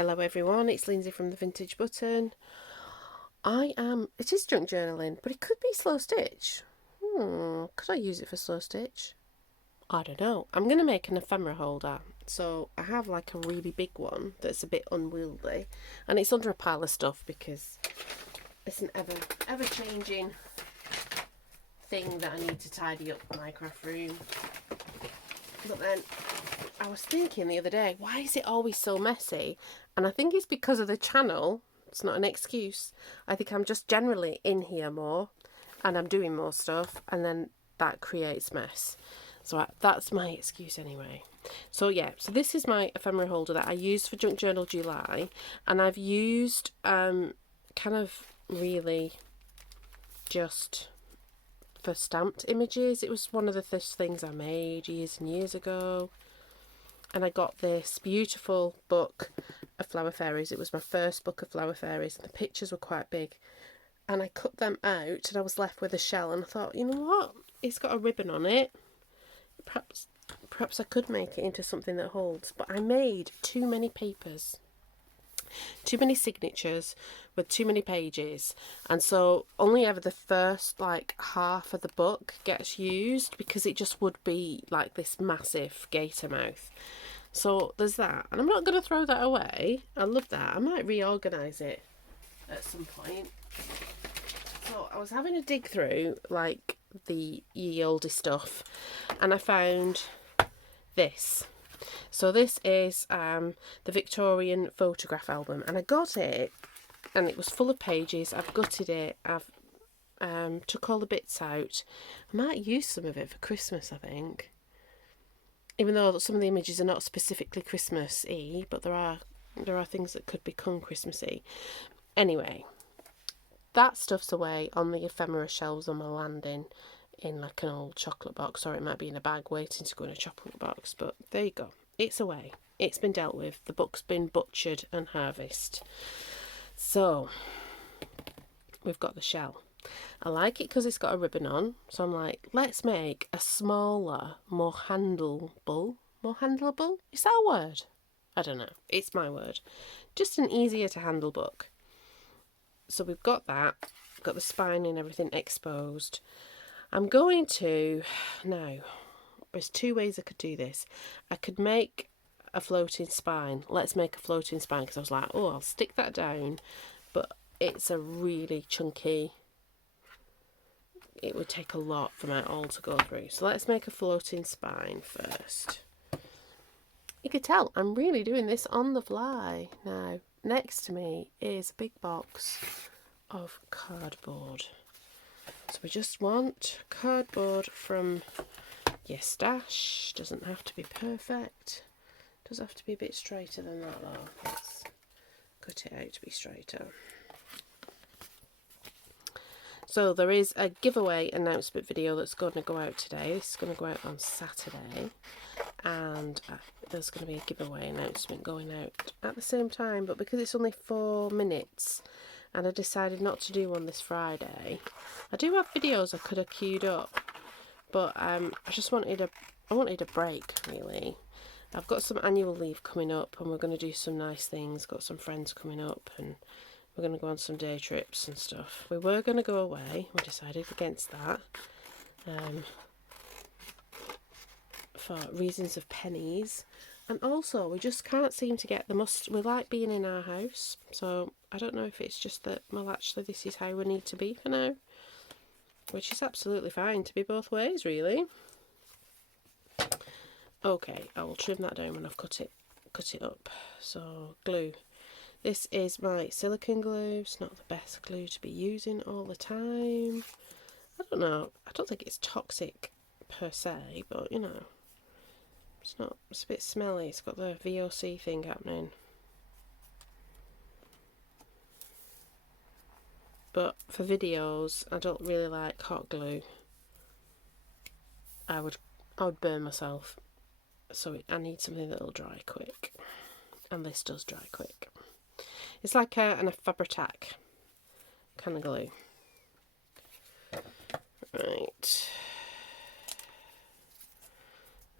Hello everyone, it's Lindsay from the Vintage Button. It is junk journaling, but it could be slow stitch. Could I use it for slow stitch? I don't know. I'm going to make an ephemera holder. So I have like a really big one that's a bit unwieldy, and it's under a pile of stuff because it's an ever changing thing that I need to tidy up my craft room. But then I was thinking the other day, why is it always so messy? And I think it's because of the channel. It's not an excuse. I think I'm just generally in here more and I'm doing more stuff, and then that creates mess. So that's my excuse anyway. So yeah, so this is my ephemera holder that I used for Junk Journal July, and I've used kind of really just for stamped images. It was one of the first things I made years and years ago. And I got this beautiful book of flower fairies. It was my first book of flower fairies, and the pictures were quite big. And I cut them out, and I was left with a shell. And I thought, you know what? It's got a ribbon on it. Perhaps I could make it into something that holds. But I made too many papers, too many signatures with too many pages, and so only ever the first like half of the book gets used because it just would be like this massive gator mouth. So there's that, and I'm not going to throw that away. I love that. I might reorganise it at some point. So I was having a dig through like the ye olde stuff, and I found this. So this is the Victorian photograph album, and I got it and it was full of pages. I've gutted it. I've took all the bits out. I might use some of it for Christmas, I think. Even though some of the images are not specifically Christmassy, but there are things that could become Christmassy. Anyway, that stuff's away on the ephemera shelves on my landing in like an old chocolate box, or it might be in a bag waiting to go in a chocolate box, but there you go. It's away. It's been dealt with. The book's been butchered and harvested. So we've got the shell. I like it because it's got a ribbon on, so I'm like, let's make a smaller, more handleable, is that a word? I don't know, it's my word. Just an easier to handle book. So we've got that, got the spine and everything exposed. I'm going to, now, there's two ways I could do this. I could make a floating spine. Let's make a floating spine, because I was like, oh, I'll stick that down, but it's a really chunky, it would take a lot for my all to go through. So let's make a floating spine first. You can tell I'm really doing this on the fly. Now, next to me is a big box of cardboard. So we just want cardboard from your stash. Doesn't have to be perfect. Does have to be a bit straighter than that though. Let's cut it out to be straighter. So there is a giveaway announcement video that's going to go out today. This is going to go out on Saturday, and there's going to be a giveaway announcement going out at the same time, but because it's only 4 minutes and I decided not to do one this Friday, I do have videos I could have queued up, but I wanted a break really. I've got some annual leave coming up, and we're going to do some nice things. Got some friends coming up, and we're going to go on some day trips and stuff. We were going to go away. We decided against that. For reasons of pennies. And also, we just can't seem to get we like being in our house. So, I don't know if it's just that, well, actually, this is how we need to be for now. Which is absolutely fine to be both ways, really. Okay, I will trim that down when I've cut it up. So, glue. This is my silicone glue. It's not the best glue to be using all the time. I don't know. I don't think it's toxic per se, but you know, it's a bit smelly. It's got the VOC thing happening. But for videos, I don't really like hot glue. I would burn myself. So I need something that'll dry quick. And this does dry quick. It's like an ephemera kind of glue. Right.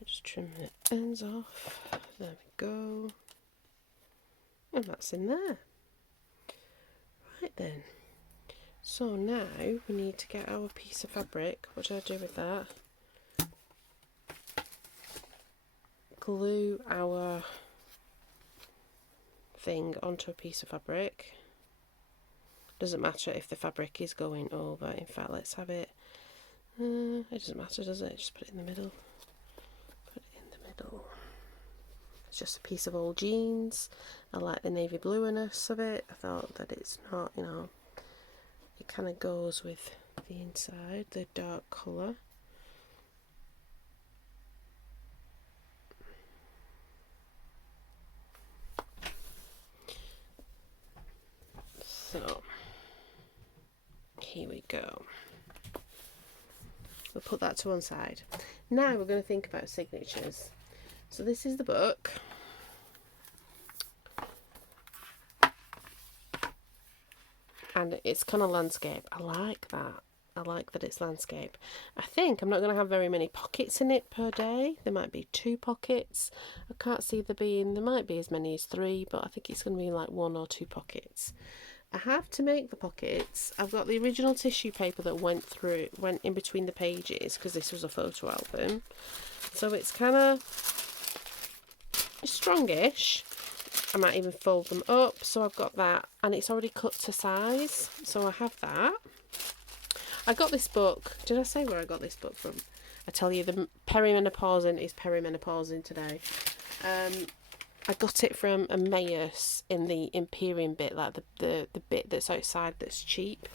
Just trim the ends off. There we go. and that's in there. Right then. So now we need to get our piece of fabric. What do I do with that? Glue our thing onto a piece of fabric. Doesn't matter if the fabric is going over. In fact, let's have it. It doesn't matter, does it? Just put it in the middle. Put it in the middle. It's just a piece of old jeans. I like the navy blueness of it. I thought that it's not, you know, it kind of goes with the inside, the dark colour. So here we go. We'll put that to one side. Now we're going to think about signatures. So this is the book. And it's kind of landscape. I like that. I like that it's landscape. I think I'm not going to have very many pockets in it per day. There might be 2 pockets. I can't see there might be as many as 3, but I think it's going to be like 1 or 2 pockets. I have to make the pockets. I've got the original tissue paper that went in between the pages because this was a photo album. So it's kind of strongish. I might even fold them up. So I've got that, and it's already cut to size. So I have that. I got this book. Did I say where I got this book from? I tell you, the perimenopausing is perimenopausing today. I got it from Emmaus in the Imperium bit, like the bit that's outside that's cheap.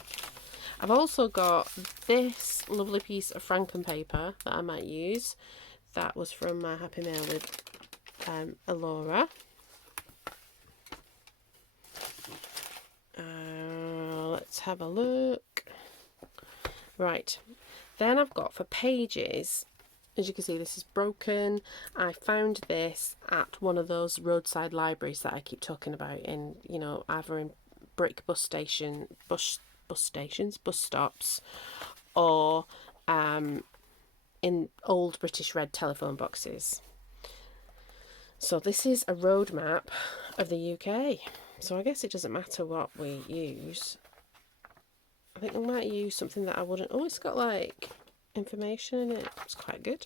I've also got this lovely piece of Franken paper that I might use. That was from my Happy Mail with Alora. Let's have a look. Right, then I've got for pages, as you can see, this is broken. I found this at one of those roadside libraries that I keep talking about in, you know, either in brick bus stops, or in old British red telephone boxes. So this is a road map of the UK. So I guess it doesn't matter what we use. I think we might use something that I wouldn't... Oh, it's got like information in it. It's quite good.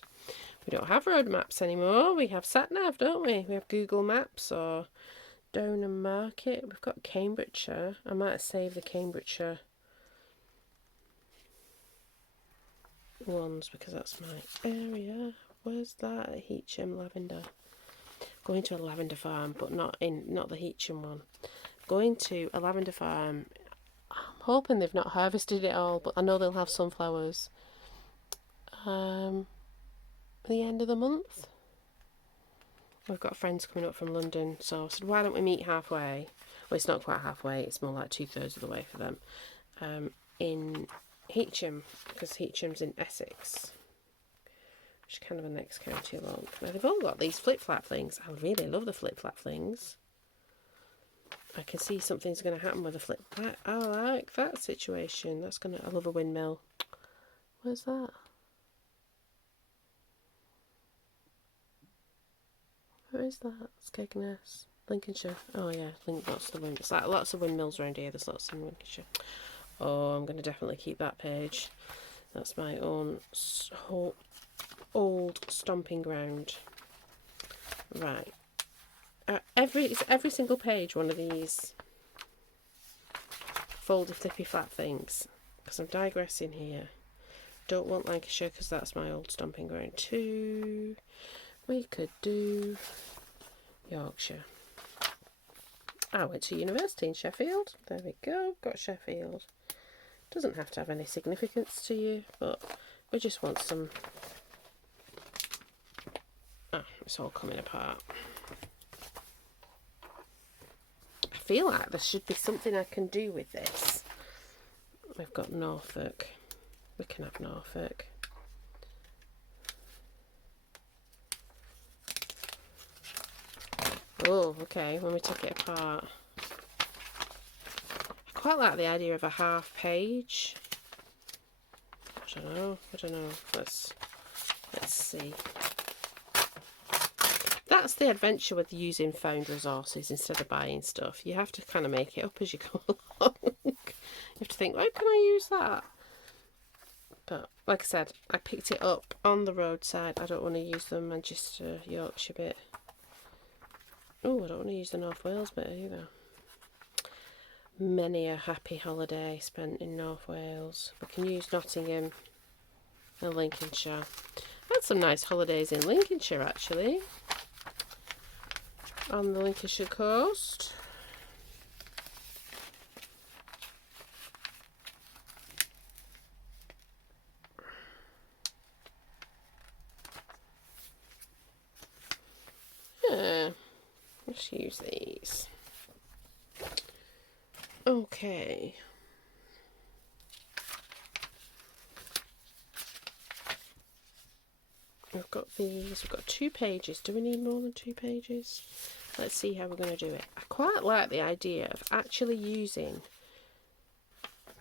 We don't have road maps anymore. We have sat-nav, don't we? We have Google Maps or Downham Market. We've got Cambridgeshire. I might have saved the Cambridgeshire ones because that's my area. Where's that? Heacham Lavender. Going to a lavender farm, but not the Heacham one. Going to a lavender farm. I'm hoping they've not harvested it all, but I know they'll have sunflowers. The end of the month. We've got friends coming up from London, so I said, why don't we meet halfway? Well, it's not quite halfway, it's more like 2/3 of the way for them. In Heacham, because Heacham's in Essex, which is kind of the next county along. Now, they've all got these flip-flap things. I really love the flip-flap things. I can see something's going to happen with a flip-flap. I like that situation. That's going to... I love a windmill. Where's that? Where is that? Skegness, Lincolnshire. Oh yeah, lots of windmills. Like lots of windmills around here. There's lots in Lincolnshire. Oh, I'm going to definitely keep that page. That's my own old stomping ground. Right. Every single page one of these foldy flippy flap things, because I'm digressing here. Don't want Lancashire because that's my old stomping ground too. We could do Yorkshire. I went to university in Sheffield. There we go, got Sheffield. Doesn't have to have any significance to you, but we just want some... Ah, it's all coming apart. I feel like there should be something I can do with this. We've got Norfolk. We can have Norfolk. Oh, okay, when we took it apart. I quite like the idea of a half page. I don't know. Let's see. that's the adventure with using found resources instead of buying stuff. You have to kind of make it up as you go along. You have to think, how can I use that? But like I said, I picked it up on the roadside. I don't want to use the Manchester, Yorkshire bit. Oh, I don't want to use the North Wales bit either. Many a happy holiday spent in North Wales. We can use Nottingham and Lincolnshire. I had some nice holidays in Lincolnshire actually. On the Lincolnshire coast. Yeah, let's use these. Okay. We've got these, we've got 2 pages. Do we need more than 2 pages? Let's see how we're going to do it. I quite like the idea of actually using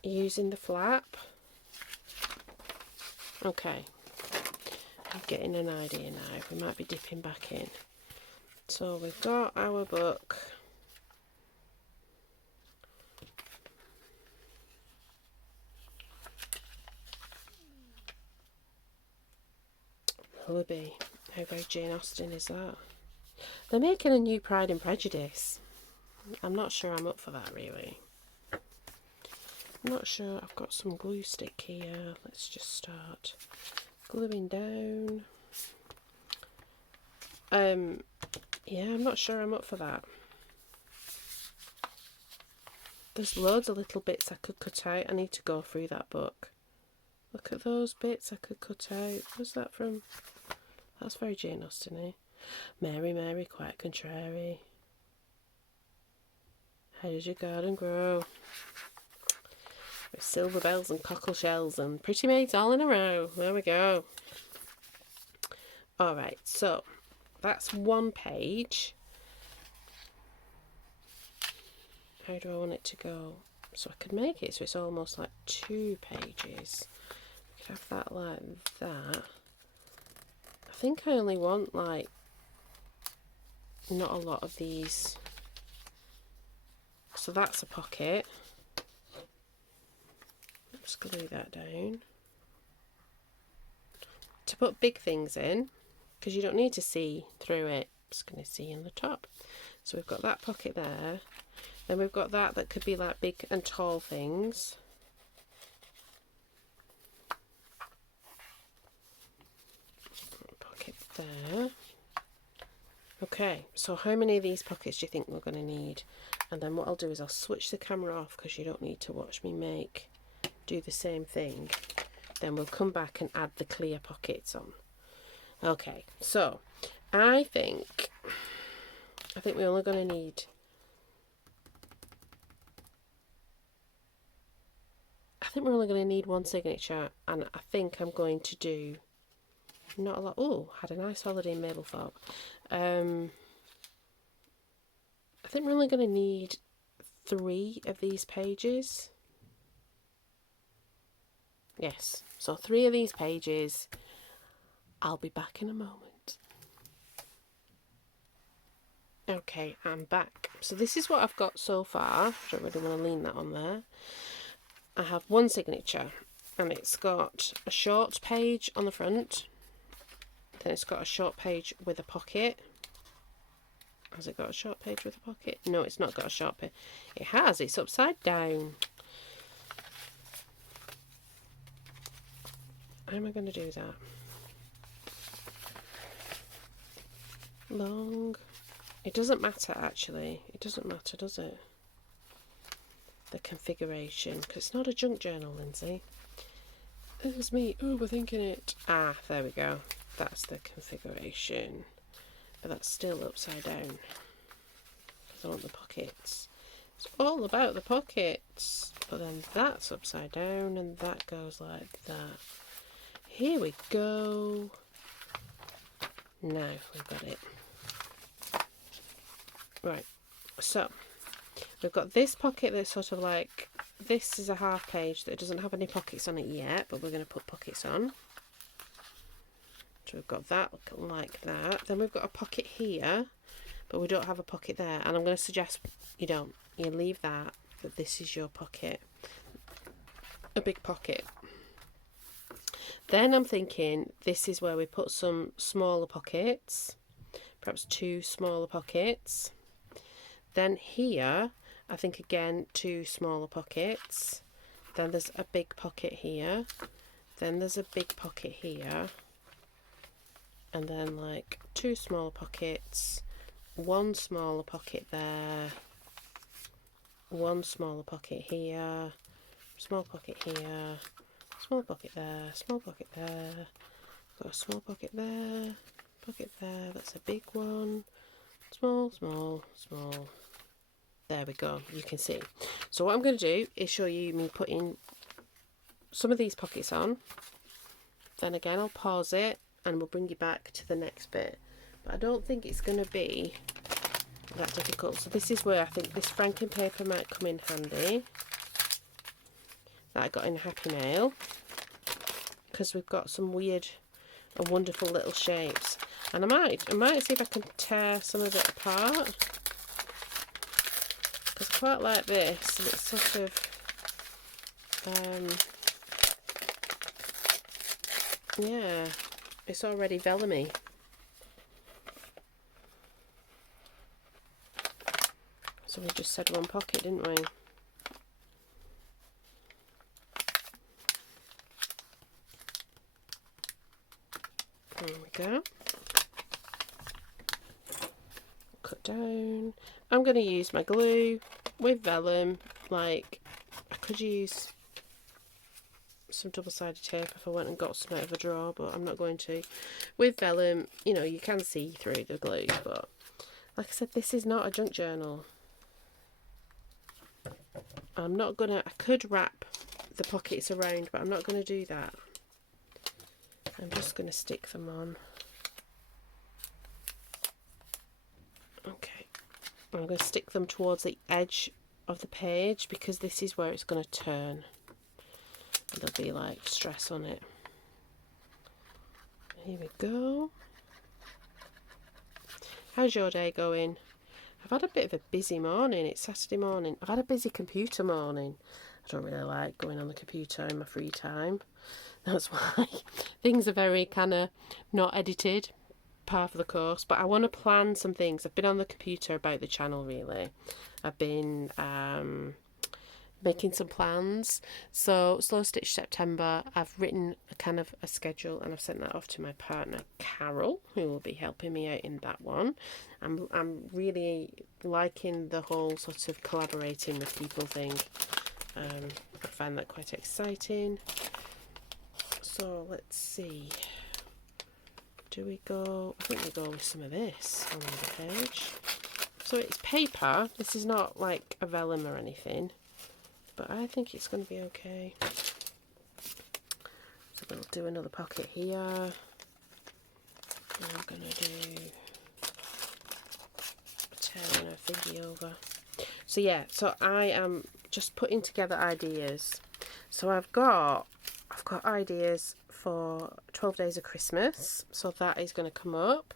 the flap. Okay, I'm getting an idea now. We might be dipping back in. So we've got our book. Lullaby. How very Jane Austen is that? They're making a new Pride and Prejudice. I'm not sure I'm up for that really. I'm not sure. I've got some glue stick here. Let's just start gluing down. Yeah, I'm not sure I'm up for that. There's loads of little bits I could cut out. I need to go through that book. Look at those bits I could cut out. What's that from? That's very Jane Austen-y. Mary, Mary, quite contrary. How does your garden grow? With silver bells and cockle shells and pretty maids all in a row. There we go. Alright, so that's 1 page. How do I want it to go? So I could make it so it's almost like 2 pages. We could have that like that. I think I only want like not a lot of these. So that's a pocket. Let's glue that down. To put big things in, because you don't need to see through it. Just going to see in the top. So we've got that pocket there. Then we've got that could be like big and tall things. Pocket there. Okay, so how many of these pockets do you think we're going to need? And then what I'll do is I'll switch the camera off because you don't need to watch me do the same thing. Then we'll come back and add the clear pockets on. Okay, so I think we're only going to need one signature, and I think I'm going to do not a lot. Oh, had a nice holiday in Mablethorpe. I think we're only going to need 3 of these pages. Yes, so 3 of these pages. I'll be back in a moment. Okay, I'm back. So this is what I've got so far. I don't really want to lean that on there. I have 1 signature, and it's got a short page on the front. Then it's got a short page with a pocket. Has it got a short page with a pocket? No, it's not got a short page. It has. It's upside down. How am I going to do that? Long. It doesn't matter, actually. It doesn't matter, does it? The configuration. Because it's not a junk journal, Lindsay. It was me overthinking it. Ah, there we go. That's the configuration. But that's still upside down. Because I want the pockets. It's all about the pockets. But then that's upside down and that goes like that. Here we go. Now we've got it. Right. So we've got this pocket that's sort of like, this is a half page that doesn't have any pockets on it yet, but we're going to put pockets on. So we've got that like that. Then we've got a pocket here, but we don't have a pocket there. And I'm going to suggest you don't. You leave that, but this is your pocket. A big pocket. Then I'm thinking this is where we put some smaller pockets. Perhaps 2 smaller pockets. Then here, I think again 2 smaller pockets. Then there's a big pocket here. Then there's a big pocket here. And then like 2 smaller pockets. 1 smaller pocket there. 1 smaller pocket here. Small pocket here. Small pocket there. Small pocket there. Got a small pocket there. Pocket there. That's a big one. Small, small, small. There we go. You can see. So what I'm going to do is show you me putting some of these pockets on. Then again, I'll pause it and we'll bring you back to the next bit. But I don't think it's going to be that difficult. So this is where I think this franking paper might come in handy. That I got in Happy Mail. Because we've got some weird and wonderful little shapes. And I might see if I can tear some of it apart. Because I quite like this. And it's sort of, yeah, it's already vellumy. So we just said 1 pocket, didn't we? There we go. Cut down. I'm going to use my glue with vellum. Like, I could use some double-sided tape if I went and got some out of a drawer, but I'm not going to. With vellum, you know, you can see through the glue, but like I said, this is not a junk journal. I'm not going to, I could wrap the pockets around, but I'm not going to do that. I'm just going to stick them on. Okay. I'm going to stick them towards the edge of the page because this is where it's going to turn. And there'll be like stress on it. Here we go. How's your day going? I've had a bit of a busy morning. It's Saturday morning. I've had a busy computer morning. I don't really like going on the computer in my free time. That's why things are very kind of not edited, part of the course. But I want to plan some things. I've been on the computer about the channel, really. I've been making some plans. So Slow Stitch September, I've written a kind of a schedule and I've sent that off to my partner Carol, who will be helping me out in that one. I'm really liking the whole sort of collaborating with people thing. I find that quite exciting. So let's see. Do we go? I think we go with some of this on the page. So it's paper. This is not like a vellum or anything, but I think it's going to be okay. So we'll do another pocket here. And I'm going to do tearing our thingy over. So yeah, so I am just putting together ideas. So I've got ideas for 12 Days of Christmas, so that is going to come up.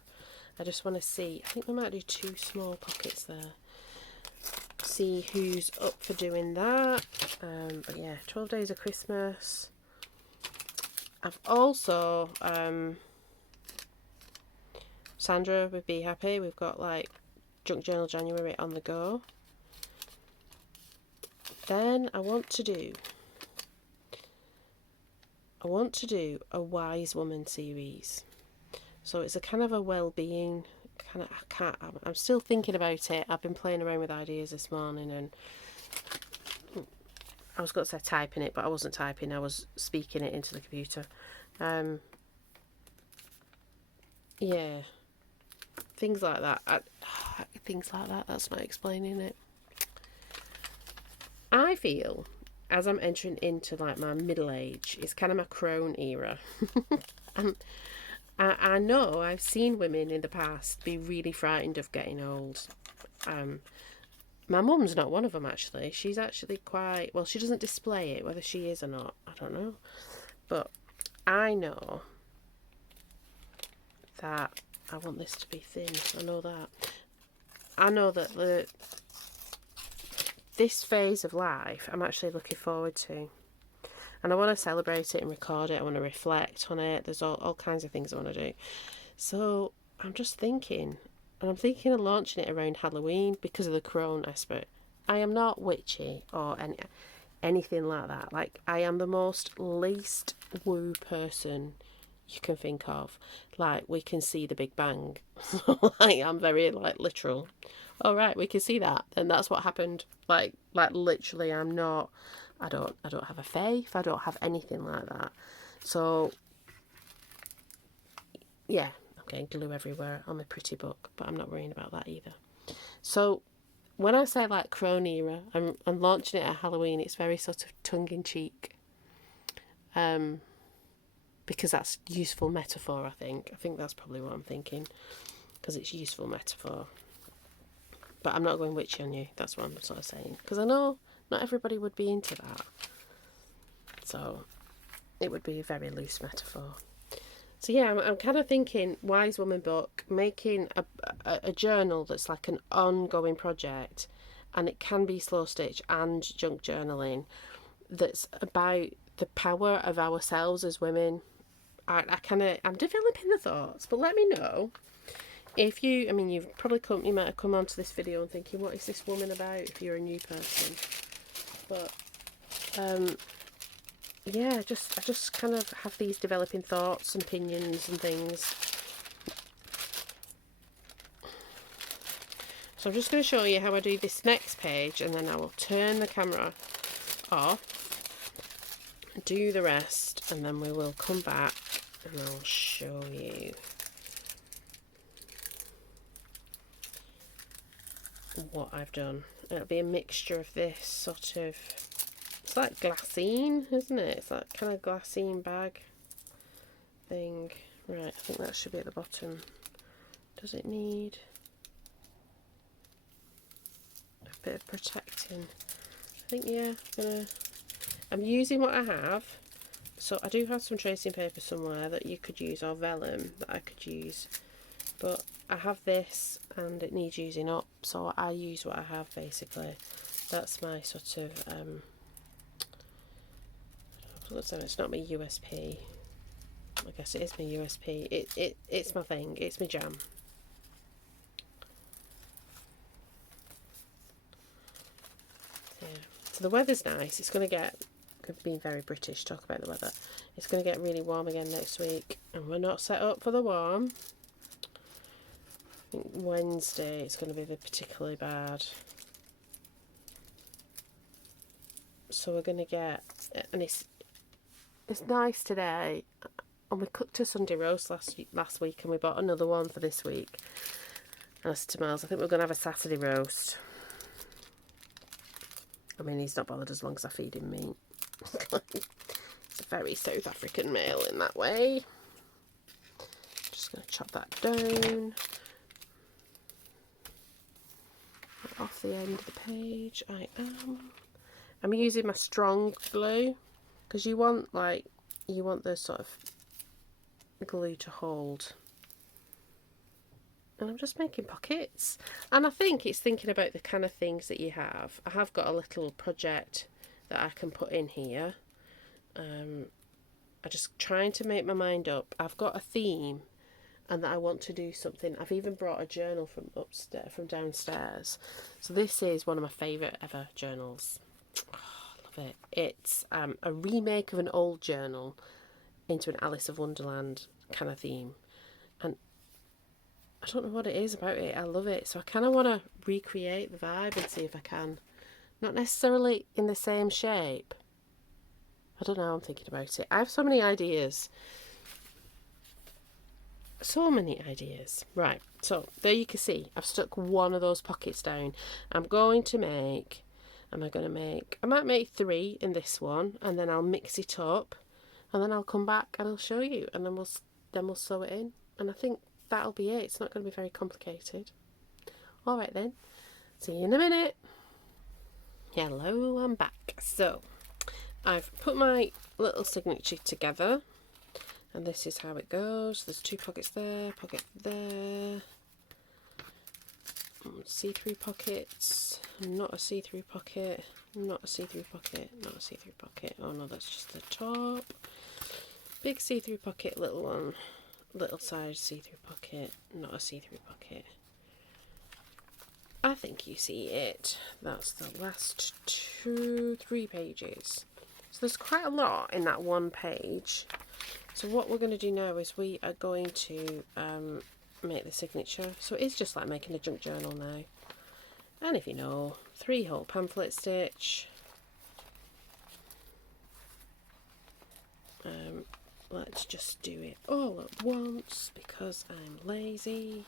I just want to see, I think we might do 2 small pockets there. See who's up for doing that. But yeah, 12 Days of Christmas. I've also, Sandra would be happy, we've got like Junk Journal January on the go. Then I want to do a Wise Woman series. So it's a kind of a well-being kind of, I'm still thinking about it. I've been playing around with ideas this morning and I was going to say typing it, but I wasn't typing, I was speaking it into the computer. Yeah, things like that. That's not explaining it. I feel as I'm entering into like my middle age, it's kind of my crone era. And I know I've seen women in the past be really frightened of getting old. My mum's not one of them, actually. She's actually quite, well, she doesn't display it, whether she is or not, I don't know. But I know that I want this to be thin. I know that. I know that this phase of life I'm actually looking forward to. And I want to celebrate it and record it. I want to reflect on it. There's all kinds of things I want to do. So I'm just thinking, and I'm thinking of launching it around Halloween because of the corona aspect. I am not witchy or anything like that. Like, I am the most least woo person you can think of. Like, we can see the Big Bang. So, like, I'm very, like, literal. All right, we can see that. And that's what happened. Like literally, I don't have a faith. I don't have anything like that. So, yeah, I'm getting glue everywhere on my pretty book, but I'm not worrying about that either. So, when I say like Corona era, I'm launching it at Halloween. It's very sort of tongue-in-cheek, because that's useful metaphor. I think that's probably what I'm thinking, because it's useful metaphor. But I'm not going witchy on you. That's what I'm sort of saying, because I know not everybody would be into that. So it would be a very loose metaphor. So yeah, I'm kind of thinking Wise Woman book, making a journal that's like an ongoing project, and it can be slow stitch and junk journaling, that's about the power of ourselves as women. I'm developing the thoughts, but let me know if you, I mean, you might have come onto this video and thinking, what is this woman about, if you're a new person. But yeah, I just kind of have these developing thoughts and opinions and things. So I'm just going to show you how I do this next page, and then I will turn the camera off, do the rest, and then we will come back and I'll show you what I've done. It'll be a mixture of this sort of, it's like Glassine, isn't it? It's that kind of Glassine bag thing. Right, I think that should be at the bottom. Does it need a bit of protecting? I think, yeah, I'm using what I have. So I do have some tracing paper somewhere that you could use, or vellum that I could use. But I have this and it needs using up, so I use what I have basically. That's my sort of, it's not my USP. I guess it is my USP. It's my thing. It's my jam. Yeah. So the weather's nice. It's going to get, being very British, talk about the weather. It's going to get really warm again next week, and we're not set up for the warm. I think Wednesday it's going to be particularly bad. So we're going to get, and it's nice today. And we cooked a Sunday roast last week, and we bought another one for this week. And I said to Miles, I think we're going to have a Saturday roast. I mean, he's not bothered as long as I feed him meat. He's a very South African male in that way. Just going to chop that down. Off the end of the page, I'm using my strong glue, because you want the sort of glue to hold. And I'm just making pockets, and I think it's thinking about the kind of things that you have. I have got a little project that I can put in here. I'm just trying to make my mind up. I've got a theme, and that I want to do something. I've even brought a journal from downstairs. So this is one of my favourite ever journals. Oh, I love it. It's a remake of an old journal into an Alice of Wonderland kind of theme. And I don't know what it is about it. I love it. So I kind of want to recreate the vibe and see if I can. Not necessarily in the same shape. I don't know. I'm thinking about it. I have so many ideas. So many ideas. Right, so there you can see I've stuck one of those pockets down. I might make 3 in this one, and then I'll mix it up, and then I'll come back and I'll show you, and then we'll sew it in, and I think that'll be it. It's not going to be very complicated. All right then, see you in a minute. Hello, I'm back. So I've put my little signature together. And this is how it goes. There's 2 pockets there, pocket there. See-through pockets, not a see-through pocket, not a see-through pocket, not a see-through pocket. Oh no, that's just the top. Big see-through pocket, little one, little size see-through pocket, not a see-through pocket. I think you see it. That's the last 3 pages. So there's quite a lot in that one page. So what we're going to do now is we are going to make the signature. So it's just like making a junk journal now. And if you know, 3-hole pamphlet stitch. Let's just do it all at once because I'm lazy.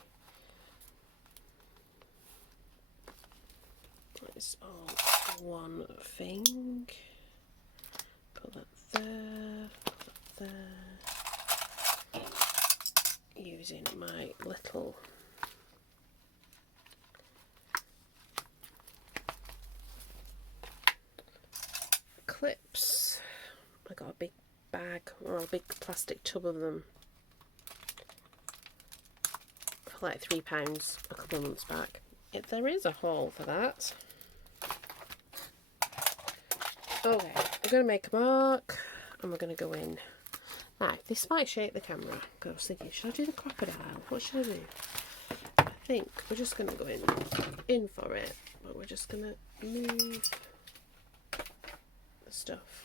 It's all one thing. Put that there, put that there. Using my little clips. I got a big bag or a big plastic tub of them for like £3 a couple of months back. There is a hole for that. Okay, we're going to make a mark and we're going to go in. Now, this might shake the camera because I was thinking, should I do the crocodile? What should I do? I think we're just going to go in for it, but we're just going to move the stuff.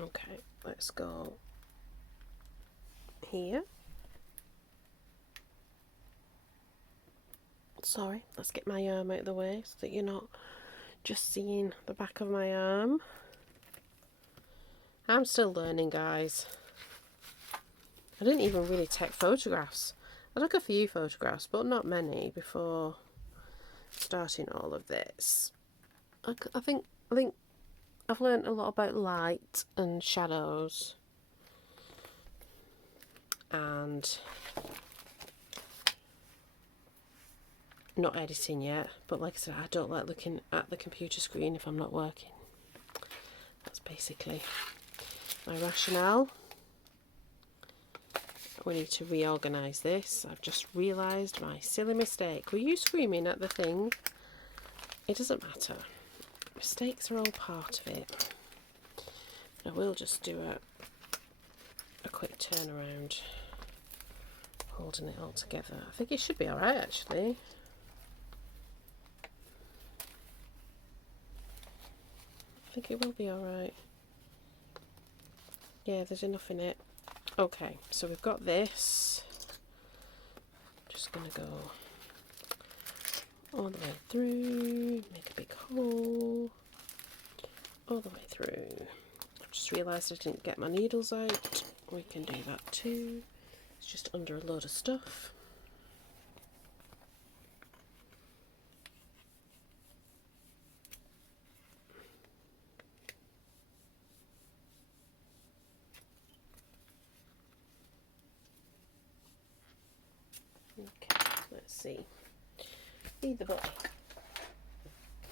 Okay, let's go here. Sorry, let's get my arm out of the way so that you're not just seeing the back of my arm. I'm still learning, guys. I didn't even really take photographs. I took a few photographs, but not many before starting all of this. I think I've learned a lot about light and shadows and not editing yet, but like I said, I don't like looking at the computer screen if I'm not working. That's basically my rationale. We need to reorganise this. I've just realised my silly mistake. Were you screaming at the thing? It doesn't matter. Mistakes are all part of it. I will just do a quick turnaround, holding it all together. I think it should be alright actually. I think it will be alright. Yeah, there's enough in it. Okay, so we've got this. Just gonna go all the way through, make a big hole, all the way through. I've just realised I didn't get my needles out. We can do that too. It's just under a load of stuff. Okay, let's see. Need the book.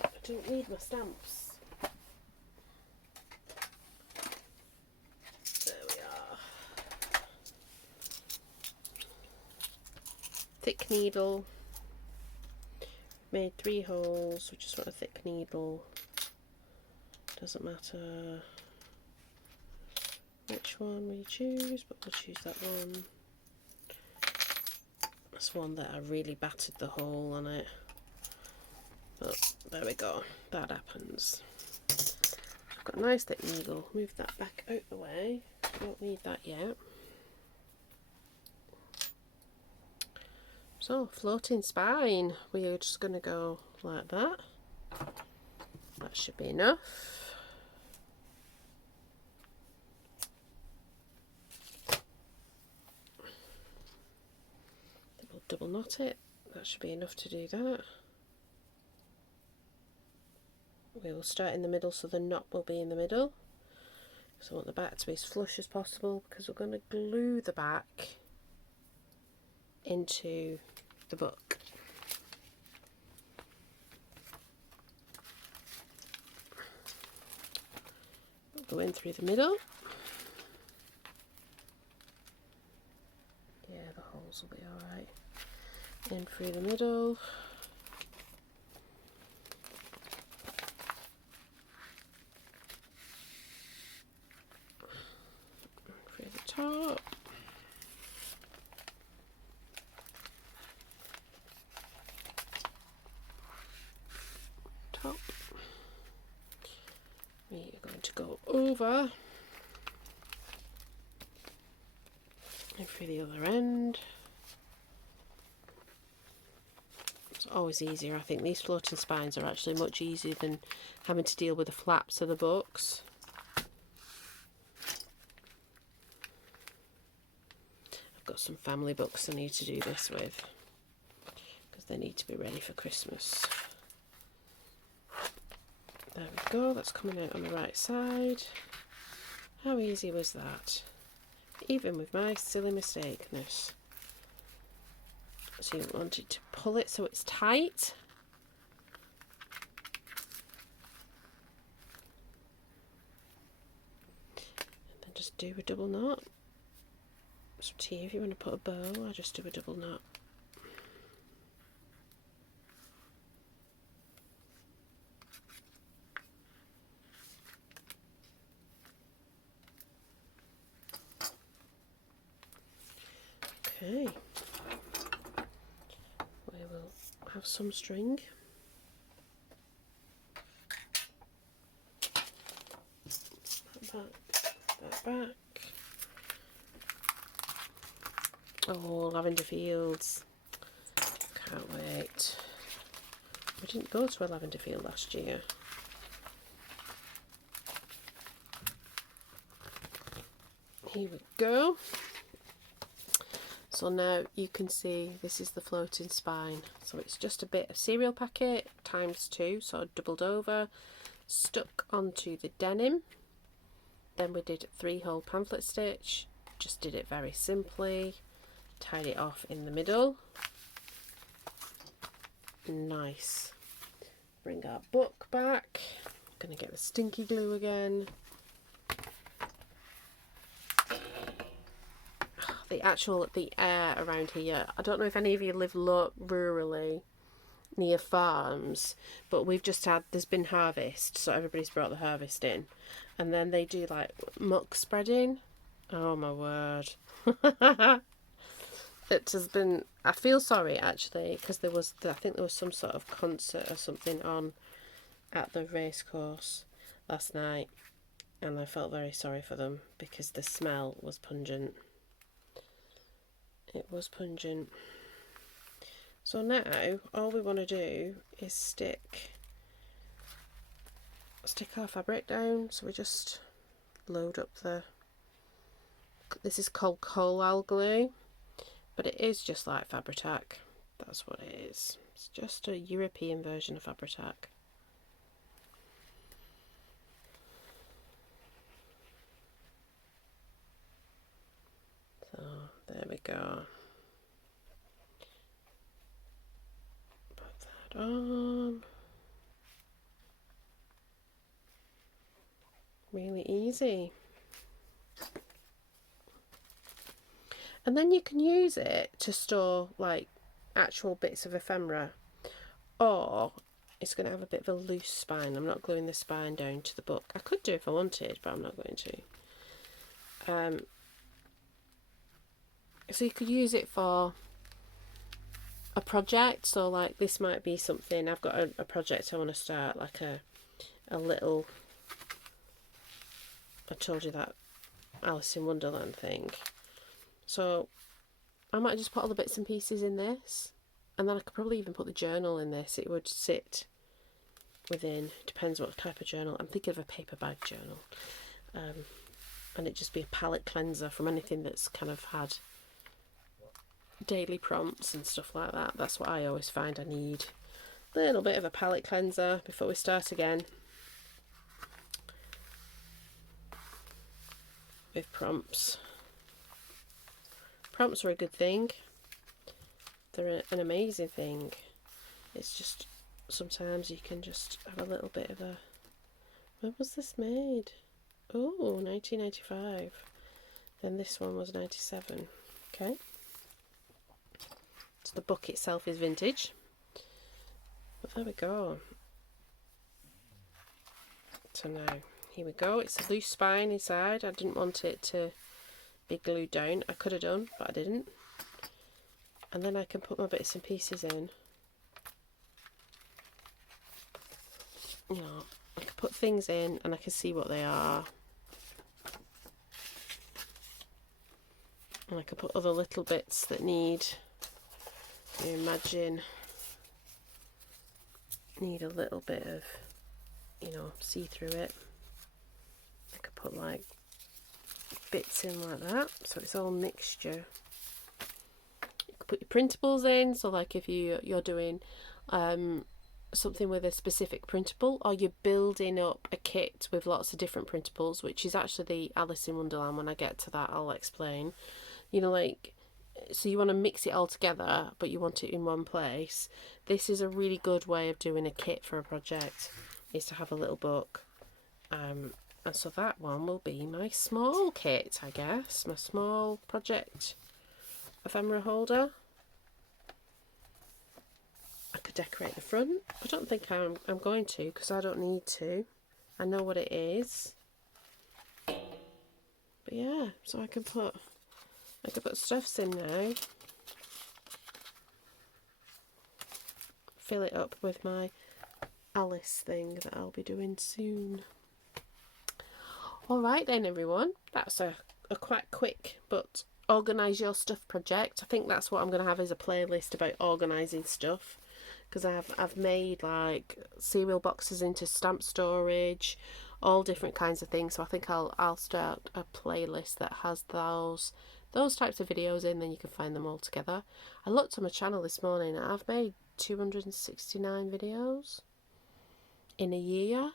I don't need my stamps. There we are. Thick needle. Made 3 holes. We just want a thick needle. Doesn't matter which one we choose, but we'll choose that one. That's one that I really battered the hole on it. But there we go. That happens. I've got a nice thick needle. Move that back out the way. Don't need that yet. So, floating spine. We are just going to go like that. That should be enough. We'll double knot it. That should be enough to do that. We will start in the middle so the knot will be in the middle. So I want the back to be as flush as possible because we're going to glue the back into the book. go in through the middle. Yeah, the holes will be alright. In through the middle. Through the top. Top. We are going to go over and through the other end. It's always easier. I think these floating spines are actually much easier than having to deal with the flaps of the books. I've got some family books I need to do this with because they need to be ready for Christmas. There we go, that's coming out on the right side. How easy was that? Even with my silly mistakeness. So you want it to pull it so it's tight. And then just do a double knot. It's up to you if you want to put a bow, I just do a double knot. Okay, we will have some string. That back. Oh, lavender fields. Can't wait. We didn't go to a lavender field last year. Here we go. So now you can see this is the floating spine. So it's just a bit of cereal packet times 2, so doubled over, stuck onto the denim. Then we did a 3-hole pamphlet stitch, just did it very simply, tied it off in the middle. Nice. Bring our book back. I'm gonna get the stinky glue again. The air around here, I don't know if any of you live rurally near farms, but there's been harvest, so everybody's brought the harvest in, and then they do like muck spreading. Oh my word. It has been, I feel sorry actually, because I think there was some sort of concert or something on at the race course last night, and I felt very sorry for them because the smell was pungent. It was pungent. So now all we want to do is stick our fabric down. So we just load up this is called coal glue, but it is just like Fabri-Tac. That's what it is. It's just a European version of Fabri-Tac. So there we go. Put that on. Really easy. And then you can use it to store like actual bits of ephemera, or it's going to have a bit of a loose spine. I'm not gluing the spine down to the book. I could do if I wanted, but I'm not going to. So you could use it for a project. So like this might be something, I've got a project I want to start, like a little, I told you that Alice in Wonderland thing. So I might just put all the bits and pieces in this, and then I could probably even put the journal in this. It would sit within, depends what type of journal. I'm thinking of a paper bag journal. And it'd just be a palette cleanser from anything that's kind of had daily prompts and stuff like that. That's what I always find I need. A little bit of a palette cleanser before we start again with prompts. Prompts are a good thing. They're an amazing thing. It's just sometimes you can just have a little bit of a, where was this made? Oh, 1995. Then this one was 97. Okay. So the book itself is vintage. But there we go. So now, here we go. It's a loose spine inside. I didn't want it to be glued down. I could have done, but I didn't. And then I can put my bits and pieces in. You know, I can put things in and I can see what they are. And I can put other little bits that need, you imagine, need a little bit of, you know, see through it. I could put like bits in like that, so it's all mixture. You could put your printables in, so like if you're doing something with a specific printable, or you're building up a kit with lots of different printables, which is actually the Alice in Wonderland. When I get to that, I'll explain. You know, like, so you want to mix it all together, but you want it in one place. This is a really good way of doing a kit for a project, is to have a little book. And so that one will be my small kit, I guess, my small project ephemera holder. I could decorate the front. I don't think I'm going to, because I don't need to. I know what it is. But yeah, so I can put stuffs in now. Fill it up with my Alice thing that I'll be doing soon. Alright then everyone, that's a quite quick but organise your stuff project. I think that's what I'm going to have as a playlist about organising stuff, because I've made like cereal boxes into stamp storage, all different kinds of things. So I think I'll start a playlist that has those types of videos in, then you can find them all together. I looked on my channel this morning and I've made 269 videos in a year.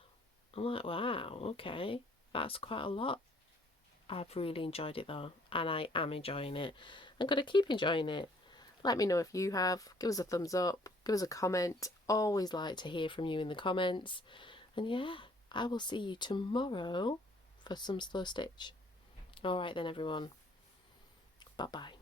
I'm like, wow, okay, that's quite a lot. I've really enjoyed it though, and I am enjoying it. I'm going to keep enjoying it. Let me know if you have. Give us a thumbs up, give us a comment. Always like to hear from you in the comments. And yeah, I will see you tomorrow for some slow stitch. Alright then everyone, bye bye.